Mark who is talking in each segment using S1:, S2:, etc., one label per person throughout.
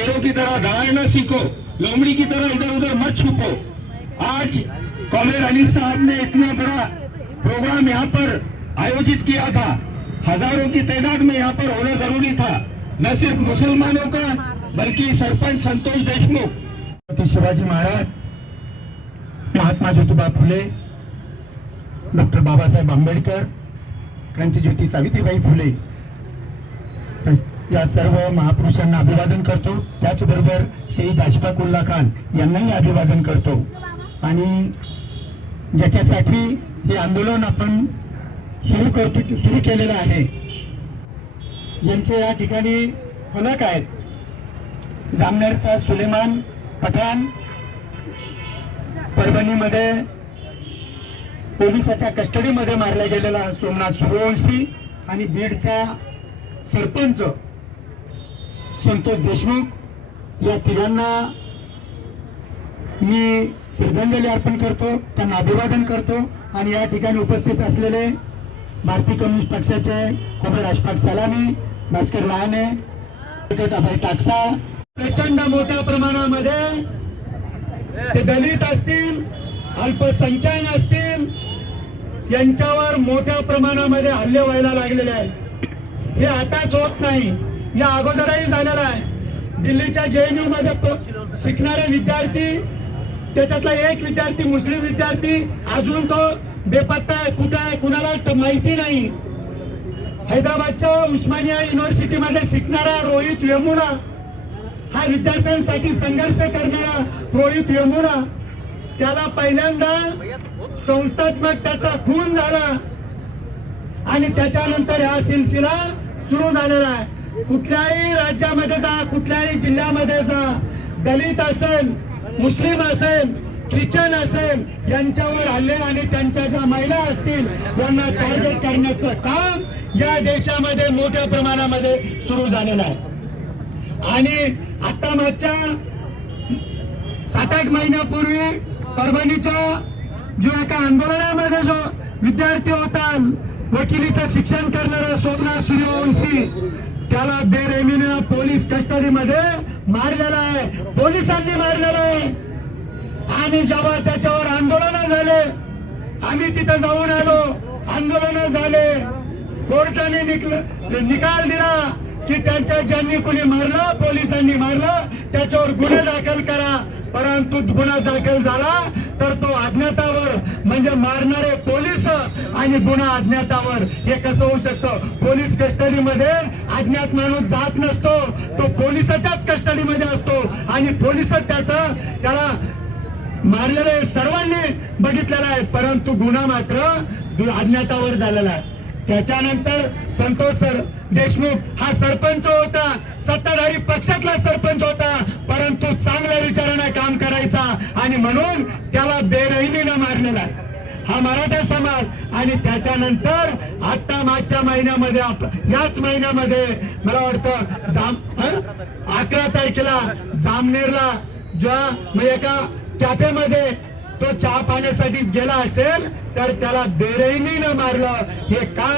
S1: शेरों की तरह दौड़ना सीखो लोमड़ी की तरह इधर उधर मत छुपो। आज कॉमरेड अली साहब ने इतना बड़ा प्रोग्राम यहाँ पर आयोजित किया था। हज़ारों की तादाद में यहाँ पर होना ज़रूरी था। न सिर्फ़ मुसलमानों का, बल्कि सरपंच संतोष देशमुख।
S2: शिवाजी महाराज, महात्मा ज्योतिबा फुले, डॉक्टर बाबासाहेब आंबेडकर, क्रांतीज्योती सावित्रीबाई फुले। या सर्व महापुरुषांना अभिवादन करतो. त्याचबरोबर शहीद अशफाक उल्ला खान यांनाही अभिवादन करतो. आणि ज्याच्यासाठी हे आंदोलन आपण सुरू करतो सुरू केलेलं आहे यांचे या ठिकाणी फलक आहेत. जामनेरचा सुलेमान पठाण परभणीमध्ये पोलिसाच्या कस्टडीमध्ये मारला गेलेला सोमनाथ सूर्यवंशी आणि बीडचा सरपंच संतोष देशमुख या तिघांना मी श्रद्धांजली अर्पण करतो त्यांना अभिवादन करतो आणि या ठिकाणी उपस्थित असलेले भारतीय कम्युनिस्ट पक्षाचे कॉम्रेड अशफाक सलामी भास्कर लहाने अभय टाकसा प्रचंड मोठ्या प्रमाणामध्ये ते दलित असतील अल्पसंख्याक असतील यांच्यावर मोठ्या प्रमाणामध्ये हल्ले व्हायला लागलेले आहेत. हे आताच होत नाही. या अगोदरही झालेलं आहे. दिल्लीच्या जेएनयू मध्ये शिकणारे विद्यार्थी त्याच्यातला एक विद्यार्थी मुस्लिम विद्यार्थी अजून तो बेपत्ता आहे. कुठं आहे? कुणाला माहिती नाही. हैदराबादच्या उस्मानिया युनिव्हर्सिटीमध्ये शिकणारा रोहित यमुना हा विद्यार्थ्यांसाठी संघर्ष करणारा रोहित यमुना त्याला पहिल्यांदा संस्थात्मक त्याचा खून झाला. आणि त्याच्यानंतर हा सिलसिला सुरू झालेला आहे. कुठल्याही राज्यामध्ये जा कुठल्याही जिल्ह्यामध्ये जा. दलित असेल मुस्लिम असेल ख्रिश्चन असेल यांच्यावर हल्ले आणि त्यांच्या ज्या महिला असतील त्यांना टार्गेट करण्याचं काम या देशामध्ये मोठ्या प्रमाणामध्ये सुरू झालेलं आहे. आणि आता मागच्या सात आठ महिन्यापूर्वी परभणीच्या जो एका आंदोलनामध्ये जो विद्यार्थी होता वकिलीचं शिक्षण करणारा स्वप्ना सूर्यवंशी. त्याला बेरेमीनं पोलीस कस्टडीमध्ये मारलेला आहे. पोलिसांनी मारलेला आहे. आणि जेव्हा त्याच्यावर आंदोलन झाले आम्ही तिथं जाऊन आलो. आंदोलन झाले. कोर्टाने निकल- निकाल दिला की त्यांच्या ज्यांनी कुणी मारलं पोलिसांनी मारलं त्याच्यावर गुन्हे दाखल करा. परंतु गुन्हा दाखल झाला तर तो अज्ञातावर म्हणजे मारणारे पोलीस आणि गुन्हा अज्ञातावर हे कसं होऊ शकतं? पोलीस कस्टडीमध्ये अज्ञात माणूस जात नसतो. तो पोलिसाच्याच कस्टडीमध्ये असतो. आणि पोलीस त्याचा त्याला मारलेले सर्वांनी बघितलेला आहे. परंतु गुन्हा मात्र अज्ञातावर झालेला आहे. त्याच्यानंतर संतोष सर देशमुख हा सरपंच होता. सत्ताधारी पक्षातला सरपंच होता. परंतु चांगल्या विचाराने काम करायचा आणि म्हणून त्याला बेरहिमीनं मारलेला आहे. हा मराठा समाज आणि त्याच्यानंतर आता मागच्या महिन्यामध्ये आप- याच महिन्यामध्ये मला वाटतं जाम अकरा तारखेला जामनेरला ज्या म्हणजे एका कॅफेमध्ये तो चहा पाण्यासाठीच गेला असेल तर त्याला बेरहिमीनं मारलं. हे का?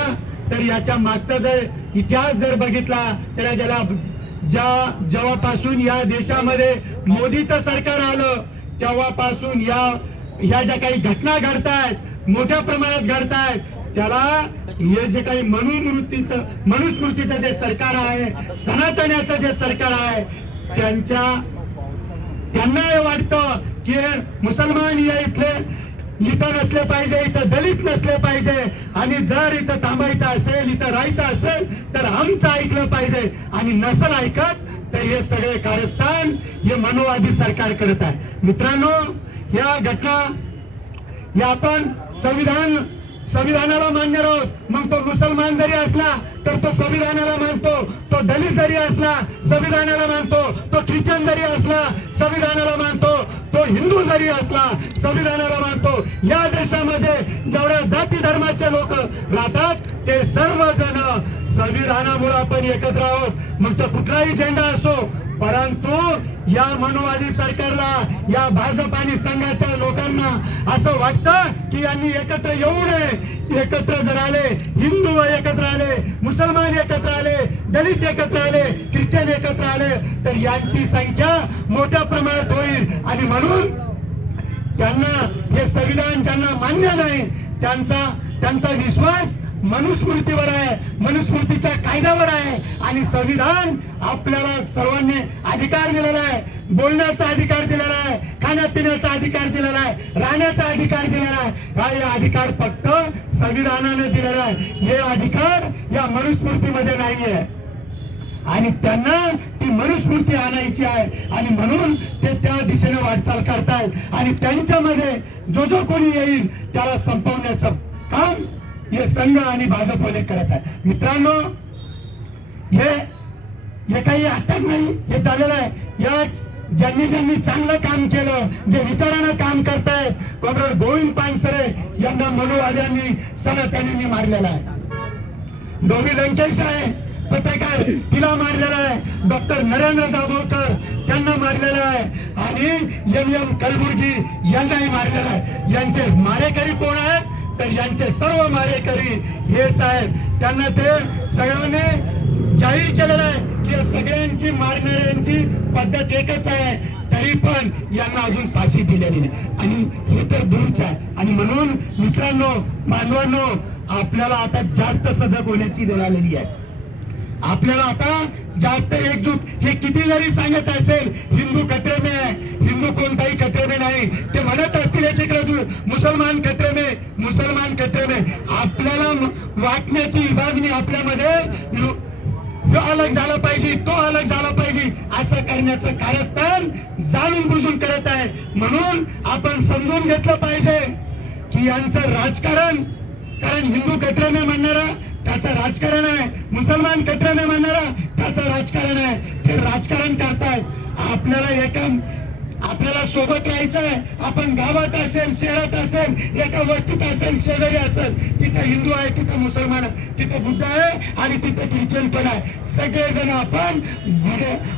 S2: तर याच्या मागचा जर इतिहास जर बघितला तर ज्याला ज्या जेव्हापासून या देशामध्ये मोदीचं सरकार आलं तेव्हापासून या ह्या ज्या काही घटना घडतायत मोठ्या प्रमाणात घडतायत त्याला हे जे काही मनुस्मृतीचं मनुस्मृतीचं जे सरकार आहे सनातन्याचं जे सरकार आहे त्यांच्या त्यांना हे वाटतं की मुसलमान या इथले इथं नसले पाहिजे इथं दलित नसले पाहिजे. आणि जर इथं थांबायचं असेल इथं राहायचं असेल तर आमचं ऐकलं पाहिजे. आणि नसल ऐकत तर हे सगळे कारस्थान हे मनोवादी सरकार करत आहे. मित्रांनो या घटना या आपण संविधान संविधानाला मान्य आहोत. मग तो मुसलमान जरी असला तर तो संविधानाला मानतो. तो दलित जरी असला संविधानाला मानतो. तो ख्रिश्चन जरी असला संविधानाला मानतो. तो हिंदू जरी असला संविधानाला मानतो. या देशामध्ये जेवढ्या जाती धर्माचे लोक राहतात ते सर्वजण संविधानामुळे आपण एकत्र आहोत. मग तो कुठलाही झेंडा असो परंतु या मनोवादी सरकारला या भाजप आणि संघाच्या लोकांना असं वाटतं की यांनी एकत्र येऊ नये. एकत्र जर आले हिंदू एकत्र आले मुसलमान एकत्र आले दलित एकत्र आले ख्रिश्चन एकत्र आले तर यांची संख्या मोठ्या प्रमाणात होईल. आणि म्हणून त्यांना हे संविधान ज्यांना मान्य नाही त्यांचा त्यांचा विश्वास मनुस्मृतीवर आहे. मनुस्मृतीच्या कायद्यावर आहे. आणि संविधान आपल्याला सर्वांनी अधिकार दिलेला आहे. बोलण्याचा अधिकार दिलेला आहे. खाण्यापिण्याचा अधिकार दिलेला आहे. राहण्याचा अधिकार दिलेला आहे. हा अधिकार फक्त संविधानाने दिलेला आहे? हे अधिकार या मनुस्मृतीमध्ये नाहीये. आणि त्यांना ती मनुस्मृती आणायची आहे. आणि म्हणून ते त्या दिशेने वाटचाल करतायत. आणि त्यांच्यामध्ये जो जो कोणी येईल त्याला संपवण्याचं काम हे संघ आणि भाजपने करत आहे मित्रांनो हे हे काही अटक नाही हे झालेलं आहे. या ज्यांनी ज्यांनी चांगलं काम केलं जे विचारानं काम करतायत कॉम्रेड गोविंद पानसरे यांना मनोवाद्यांनी सनातनींनी मारलेला आहे. गौरी लंकेश आहे पत्रकार तिला मारलेला आहे. डॉक्टर नरेंद्र दाभोळकर त्यांना मारलेला आहे. आणि एम एम कलबुर्गी यांनाही मारलेला आहे. यांचे मारेकरी कोण आहेत? तर यांचे सर्व मारेकरी हेच आहेत. त्यांना ते सगळ्यांनी जाहीर केलेलं आहे की सगळ्यांची मारणाऱ्यांची पद्धत एकच आहे. तरी पण यांना अजून फाशी दिलेली नाही. आणि हे तर दूरच आहे. आणि म्हणून मित्रांनो मानवांनो आपल्याला आता जास्त सजग होण्याची वेळ आलेली आहे. आपल्याला आता जास्त एकजूट हे किती जरी सांगत असेल हिंदू खतरे में आहे हिंदू कोणताही खतरे में नाही ते म्हणत असतील एकीकडे मुसलमान खतरे में मुसलमान खतरे में आपल्याला वाटण्याची विभागणी आपल्यामध्ये यो- अलग झाला पाहिजे तो अलग झाला पाहिजे असं करण्याचं कारस्थान जाणून बुजून करत आहे. म्हणून आपण समजून घेतलं पाहिजे की यांचं राजकारण कारण हिंदू कचऱ्याने म्हणणारा त्याचं राजकारण आहे. मुसलमान कचऱ्याने म्हणणारा त्याचं राजकारण आहे. ते राजकारण करतायत. आपल्याला एका आपल्याला सोबत राहायचं आहे आपण गावात असेल शहरात असेल एका वस्तीत असेल शेजारी असेल तिथं हिंदू आहे तिथं मुसलमान आहे तिथं बुद्ध आहे आणि तिथं ख्रिश्चन पण आहे. सगळेजण आपण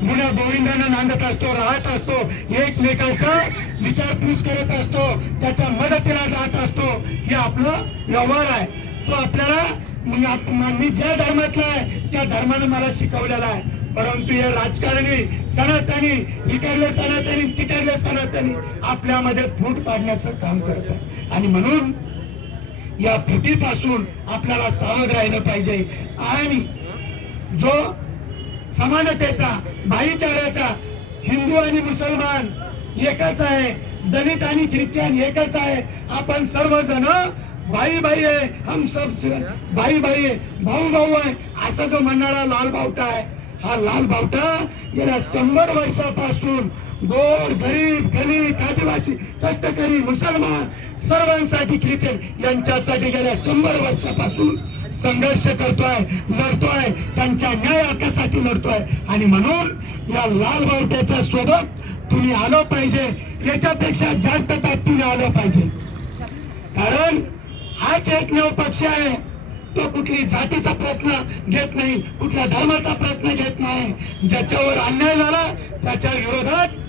S2: मुला गोविंदांना नांदत असतो राहत असतो एकमेकाचा विचारपूस करत असतो त्याच्या मदतीला जात असतो. हे आपलं व्यवहार आहे. तो आपल्याला मी ज्या धर्मातला आहे त्या धर्मानं मला शिकवलेला आहे. परंतु हे राजकारणी सनातनी इकडले सनातनी तिकडले सनातनी आपल्यामध्ये फूट पाडण्याचं काम करत आहे. आणि म्हणून या फुटीपासून आपल्याला सावध राहिलं पाहिजे. आणि जो समानतेचा भाईचाराचा हिंदू आणि मुसलमान एकच आहे दलित आणि ख्रिश्चन एकच आहे आपण सर्वजण भाई भाई आहे हम सब भाई भाई आहे भाऊ भाऊ आहे असं जो म्हणणारा लाल बावटा आहे हा लाल बावटा गेल्या शंभर वर्षापासून गोर गरीब गरीब आदिवासी कष्टकरी मुसलमान सर्वांसाठी ख्रिश्चन यांच्यासाठी गेल्या शंभर वर्षापासून संघर्ष करतोय लढतोय त्यांच्या न्याय हक्कासाठी लढतोय. आणि म्हणून या लाल बावट्याच्या सोबत तुम्ही आलो पाहिजे. याच्यापेक्षा जास्त ताकदीने आलं पाहिजे. कारण हाच एकमेव पक्ष आहे. तो कुठली जातीचा प्रश्न घेत नाही कुठल्या धर्माचा प्रश्न घेत नाही. ज्याच्यावर अन्याय झाला त्याच्या विरोधात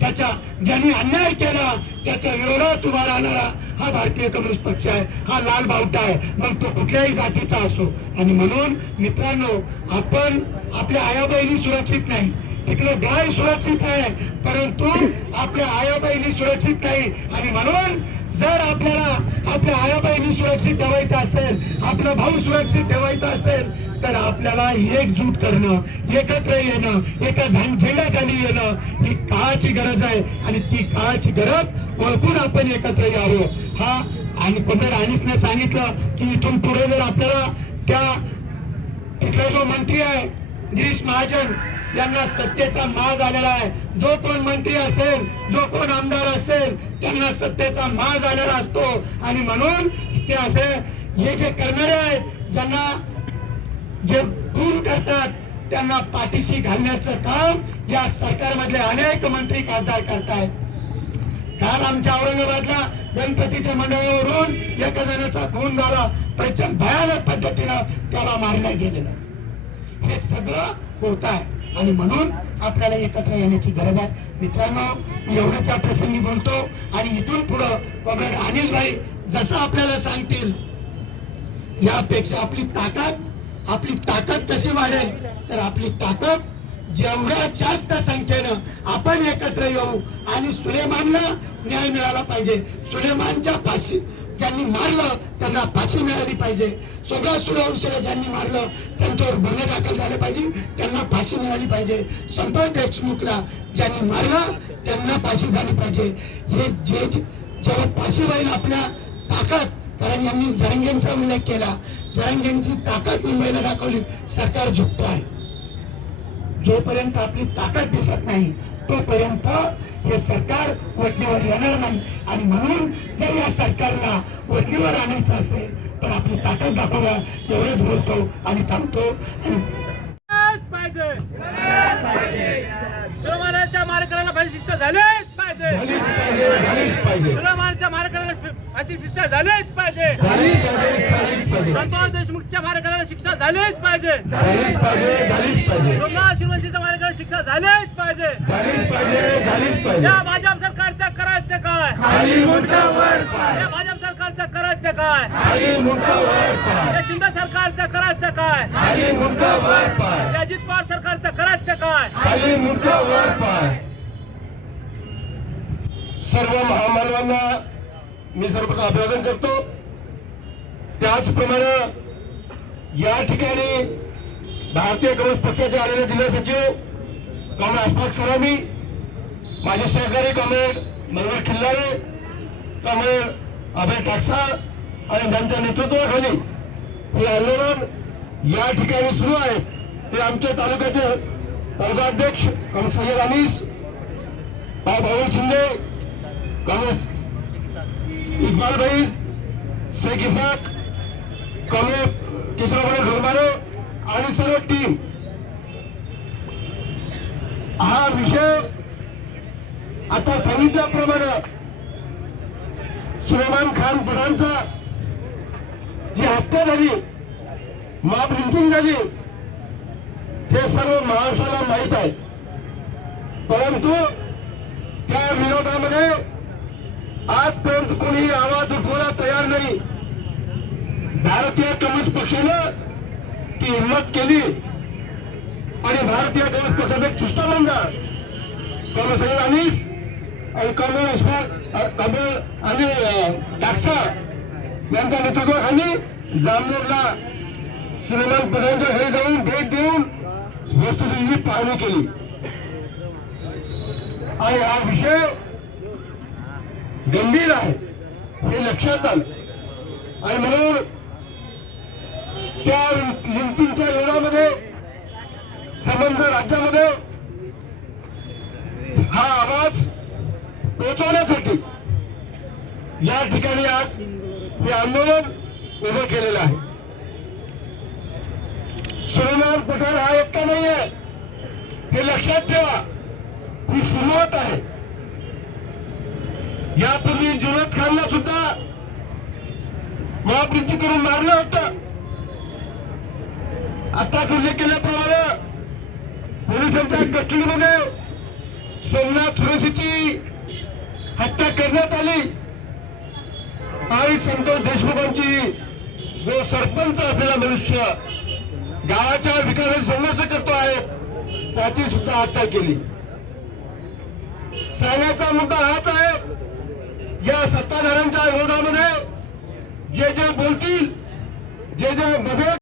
S2: त्याच्या ज्यांनी अन्याय केला त्याच्या विरोधात उभा राहणारा हा भारतीय कम्युनिस्ट पक्ष आहे. हा लाल बावटा आहे. मग तो कुठल्याही जातीचा असो. आणि म्हणून मित्रांनो आपण आपल्या आया बहिणी सुरक्षित नाही. तिकडे गाय सुरक्षित आहे परंतु आपल्या आया बहिणी सुरक्षित नाही. आणि म्हणून जर आपल्याला आपल्या आया बहिणी सुरक्षित ठेवायच्या असेल आपला भाऊ सुरक्षित ठेवायचा असेल तर आपल्याला एकजूट करणं एकत्र येणं एका झं- येणं ही काळाची गरज आहे. आणि ती काळाची गरज ओळखून आपण एकत्र यावं. हा आणि कॉम्रेड अनिसने सांगितलं की इथून पुढे जर आपल्याला त्या तिथला जो मंत्री आहे गिरीश महाजन यांना सत्तेचा माज आलेला आहे. जो कोण मंत्री असेल जो कोण आमदार असेल त्यांना सत्तेचा माज झालेला असतो. आणि म्हणून ते असे हे जे करणारे आहेत ज्यांना जे दूर करतात त्यांना पाठीशी घालण्याचं काम या सरकारमधले अनेक मंत्री खासदार करतायत. काल आमच्या औरंगाबादला गणपतीच्या मंडळावरून एका जणाचा खून झाला. प्रचंड भयानक पद्धतीनं त्याला मारल्या गेलेलं. हे सगळं होत आहे. आणि म्हणून आपल्याला एकत्र येण्याची गरज आहे. मित्रांनो मी एवढंच या प्रसंगी बोलतो आणि इथून पुढं कॉम्रेड अनिल भाई जसं आपल्याला सांगतील यापेक्षा आपली ताकद आपली ताकद कशी वाढेल? तर आपली ताकद जेवढ्या जास्त संख्येनं आपण एकत्र येऊ आणि सुलेमानला न्याय मिळाला पाहिजे. सुलेमानच्या फाशी ज्यांनी मारलं त्यांना फाशी मिळाली पाहिजे. सोळा सूर्यवंशीला ज्यांनी मारलं त्यांच्यावर गुन्हे दाखल झाले पाहिजे त्यांना फाशी मिळाली पाहिजे. संपर्क देशमुखला ज्यांनी मारलं त्यांना फाशी झाली पाहिजे. हे जे जेव्हा फाशी होईल आपल्या ताकद कारण यांनी जरंगेंचा उल्लेख केला. जरंगेंची ताकद मुंबईला दाखवली सरकार झुकतो आहे. जोपर्यंत आपली ताकद दिसत नाही तोपर्यंत हे सरकार वटणीवर येणार नाही. आणि म्हणून जर या सरकारला वटणीवर आणायचं असेल तर आपली ताकद दाखवा एवढंच बोलतो आणि थांबतो. आणि
S3: पाहिजे. शिक्षा झालीच पाहिजे. मारेकऱ्याला फाशी शिक्षा झालीच पाहिजे. संतोष देशमुखच्या मारेकऱ्याला शिक्षा झालीच पाहिजे.
S2: झालीच पाहिजे झालीच पाहिजे.
S3: सोमनाथ शिरवंशीच्या मारेकऱ्याला शिक्षा झालीच पाहिजे.
S2: झालीच पाहिजे झालीच पाहिजे.
S3: या भाजप सरकारचं करायचं काय?
S2: खाली मुंडका वर पाय.
S3: या भाजप सरकारचं करायचं काय?
S2: खाली मुंडका वर पाय.
S3: या शिंदे सरकारचं करायचं काय?
S2: खाली मुंडका वर पाय.
S3: या अजित पवार सरकारचं करायचं काय?
S2: खाली मुंडका वर पाय.
S1: सर्व महामानवांना मी सर्वप्रथम अभिवादन करतो. त्याचप्रमाणे या ठिकाणी भारतीय कम्युनिस्ट पक्षाचे आलेले जिल्हा सचिव कॉम्रेड अशफाक सरामी माझे सहकारी कॉम्रेड मनोहर खिल्लारे कॉम्रेड अभय टाकसा आणि त्यांच्या नेतृत्वाखाली हे आंदोलन या ठिकाणी सुरू आहे ते आमच्या तालुक्याचे तालुकाध्यक्ष कॉम्रेड सय्यद अनीस भाऊ शिंदे काँग्रेस इकबाल भाई शेख इसाक कॉम्रेड केशवभाई घोरमारे आणि सर्व टीम हा विषय आता सांगितल्याप्रमाणे सुलेमान खान पठाणचा जी हत्या झाली माप लिंकिंग झाली हे सर्व महाराष्ट्राला माहीत आहे. परंतु त्या विरोधामध्ये आजपर्यंत कोणी आवाज उठवायला तयार नाही. भारतीय कम्युनिस्ट पक्षानं ती हिंमत केली. आणि भारतीय कम्युनिस्ट पक्षाचं एक शिष्टमंडळ कॉम्रेड सय्यद अनिस आणि कॉम्रेड अशफाक कॉम्रेड आणि डाक्सा यांच्या नेतृत्वाखाली जामनेरला श्रीमान पठाणच्या घरी जाऊन भेट देऊन वस्तुस्थितीची पाहणी केली. आणि हा विषय गंभीर आहे हे लक्षात आलं. आणि म्हणून त्या लिंचिंगच्या विरोधामध्ये संबंध राज्यामध्ये हा आवाज पोचवण्यासाठी या ठिकाणी आज हे आंदोलन उभं केलेलं आहे. सुलेमान पठार हा एकटा नाही आहे. हे लक्षात ठेवा ही सुरुवात आहे. यापूर्वी जुनत खानला सुद्धा महाप्रीती करून मारलं होतं. आता उल्लेख केल्याप्रमाणे पोलिसांच्या कस्टडीमध्ये सोमनाथ सुरक्षेची हत्या करण्यात आली. आणि संतोष देशमुखांची जो सरपंच असलेला मनुष्य गावाच्या विकासासाठी संघर्ष करतो आहे त्याची सुद्धा हत्या केली. सांगण्याचा मुद्दा हाच आहे या सत्ताधाऱ्यांच्या विरोधामध्ये जे जे बोलतील जे जे मध्ये